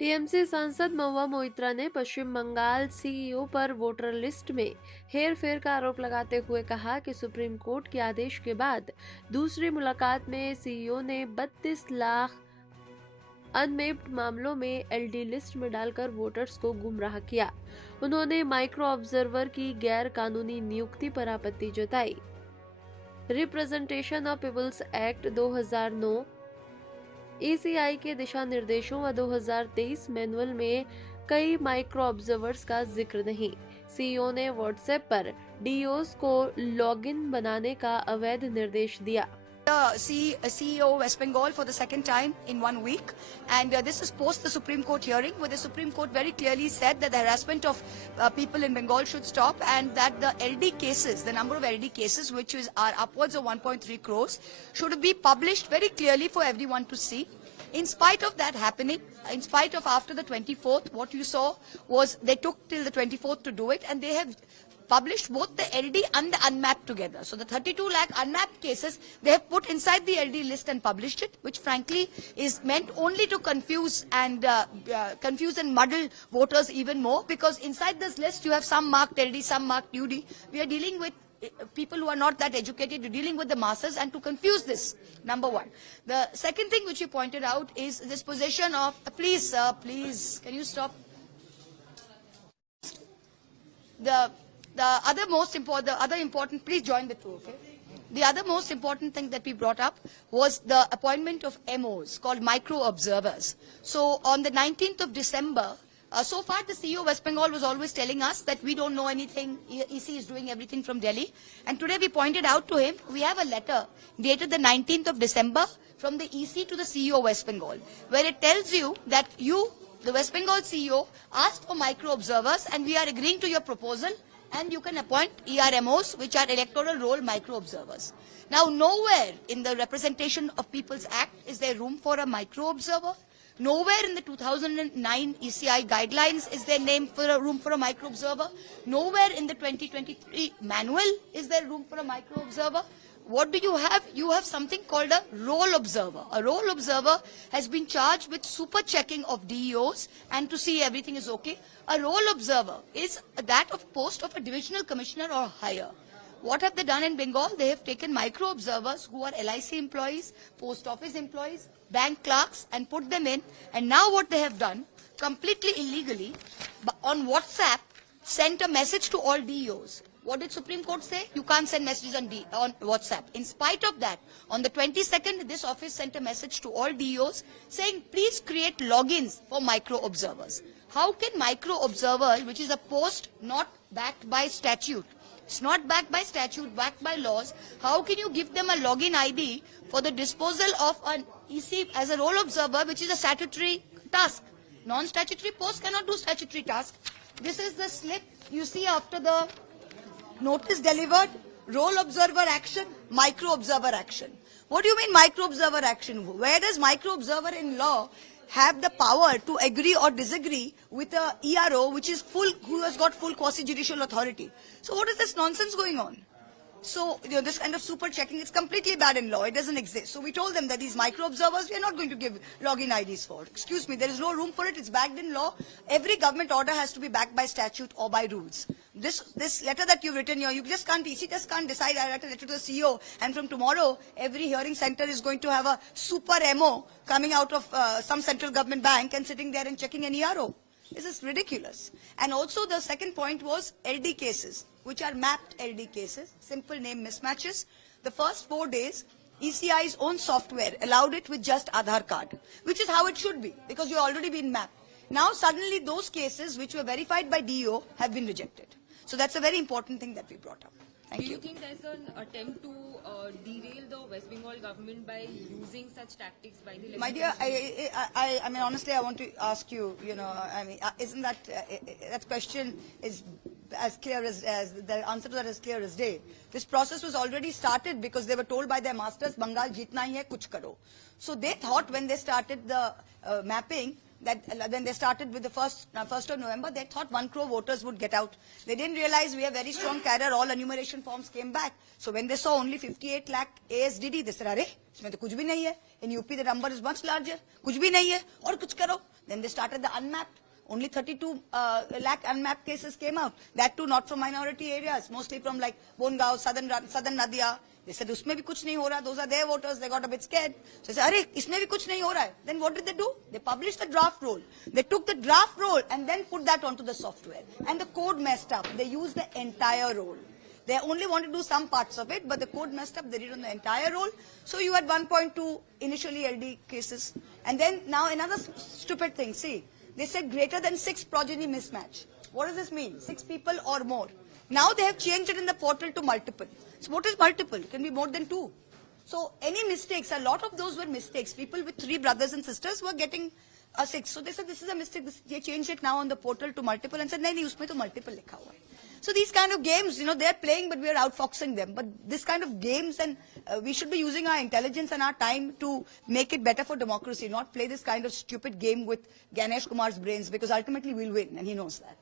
TMC सांसद महुआ मोइत्रा ने पश्चिम Bengal CEO पर वोटर लिस्ट में हेरफेर का आरोप लगाते हुए कहा कि सुप्रीम कोर्ट के आदेश के बाद दूसरी मुलाकात में सीईओ ने 32 लाख अनमेप्ड मामलों में एलडी लिस्ट में डालकर वोटर्स को गुमराह किया। उन्होंने माइक्रो ऑब्जर्वर की गैर कानूनी नियुक्ति पर आपत्ति जताई। Representation of peoples act 2009 ECI के दिशा निर्देशों व 2023 मैनुअल में कई माइक्रो ऑब्जर्वर्स का जिक्र नहीं। सीईओ ने व्हाट्सएप पर डीओस को लॉगिन बनाने का अवैध निर्देश दिया। CEO West Bengal for the second time in 1 week, and this is post the Supreme Court hearing, where the Supreme Court very clearly said that the harassment of people in Bengal should stop, and that the LD cases, the number of LD cases, which are upwards of 1.3 crores, should be published very clearly for everyone to see. In spite of that happening, in spite of after the 24th, what you saw was they took till the 24th to do it, and they have published both the LD and the unmapped together. So the 32 lakh unmapped cases, they have put inside the LD list and published it, which frankly is meant only to confuse and muddle voters even more, because inside this list you have some marked LD, some marked UD. We are dealing with people who are not that educated, you're dealing with the masses, and to confuse this, number one. The second thing which you pointed out is this position of, please, please, can you stop? The other important, please join the two, okay? The other most important thing that we brought up was the appointment of MOs called micro observers. So on the 19th of December, so far the CEO of West Bengal was always telling us that we don't know anything, EC is doing everything from Delhi. And today we pointed out to him, we have a letter dated the 19th of December from the EC to the CEO of West Bengal, where it tells you that you, the West Bengal CEO, asked for micro observers, and we are agreeing to your proposal, and you can appoint ERMOs, which are electoral roll micro observers. Now, nowhere in the Representation of People's Act is there room for a micro observer. Nowhere in the 2009 ECI guidelines is there room for a micro observer. Nowhere in the 2023 manual is there room for a micro observer. What do you have? You have something called a roll observer. A roll observer has been charged with super checking of DEOs and to see everything is okay. A roll observer is that of post of a divisional commissioner or higher. What have they done in Bengal? They have taken micro observers who are LIC employees, post office employees, bank clerks, and put them in. And now what they have done, completely illegally, on WhatsApp, sent a message to all DEOs. What did Supreme Court say? You can't send messages on WhatsApp. In spite of that, on the 22nd, this office sent a message to all DEOs saying, please create logins for micro observers. How can micro observer, which is a post not backed by statute, it's not backed by statute, backed by laws, how can you give them a login ID for the disposal of an EC as a roll observer, which is a statutory task? Non-statutory post cannot do statutory task. This is the slip you see after the notice delivered, roll observer action, micro observer action. What do you mean micro observer action? Where does micro observer in law have the power to agree or disagree with a ERO who has got full quasi-judicial authority? So what is this nonsense going on? So, this kind of super checking is completely bad in law. It doesn't exist. So we told them that these micro observers, we are not going to give login IDs for. Excuse me, there is no room for it. It's backed in law. Every government order has to be backed by statute or by rules. This letter that you've written here, you just can't, EC just can't decide. I write a letter to the CEO, and from tomorrow, every hearing center is going to have a super MO coming out of some central government bank and sitting there and checking an ERO. This is ridiculous. And also the second point was LD cases, which are mapped LD cases, simple name mismatches. The first 4 days, ECI's own software allowed it with just Aadhaar card, which is how it should be, because you've already been mapped. Now suddenly those cases which were verified by DEO have been rejected. So that's a very important thing that we brought up. Thank you. Do you think there's an attempt to derail the West Bengal government by using such tactics by the legislature? My dear, I mean, honestly, I want to ask you, isn't that, that question is as clear as the answer to that is clear as day. This process was already started because they were told by their masters, Bengal jeetna hi hai, kuch karo. So they thought when they started the mapping, that when they started with the 1st of November, they thought 1 crore voters would get out. They didn't realize we have very strong cadre, all enumeration forms came back. So when they saw only 58 lakh ASDD, they said, "Arey, isme to kuch bhi nahi hai." In UP, the number is much larger. Kuch bhi nahi hai, aur kuch karo. Then they started the unmapped. Only 32 lakh unmapped cases came out. That too not from minority areas, mostly from like Bongaon, southern Nadia. They said, "Usme bhi kuch nahi ho raha." Those are their voters. They got a bit scared. So they said, "Arey, isme bhi kuch nahi ho raha hai." Then what did they do? They published the draft roll. They took the draft roll and then put that onto the software. And the code messed up. They used the entire roll. They only want to do some parts of it, but the code messed up. They did on the entire roll. So you had 1.2 initially LD cases. And then now another stupid thing. See, they said greater than 6 progeny mismatch. What does this mean? 6 people or more. Now they have changed it in the portal to multiple. So what is multiple? It can be more than 2. So any mistakes, a lot of those were mistakes. People with 3 brothers and sisters were getting a 6. So they said this is a mistake. They changed it now on the portal to multiple and said, "Nahi, usme to multiple likha hua hai." So these kind of games, they're playing, but we are outfoxing them. But this kind of games, and we should be using our intelligence and our time to make it better for democracy, not play this kind of stupid game with Ganesh Kumar's brains, because ultimately we'll win, and he knows that.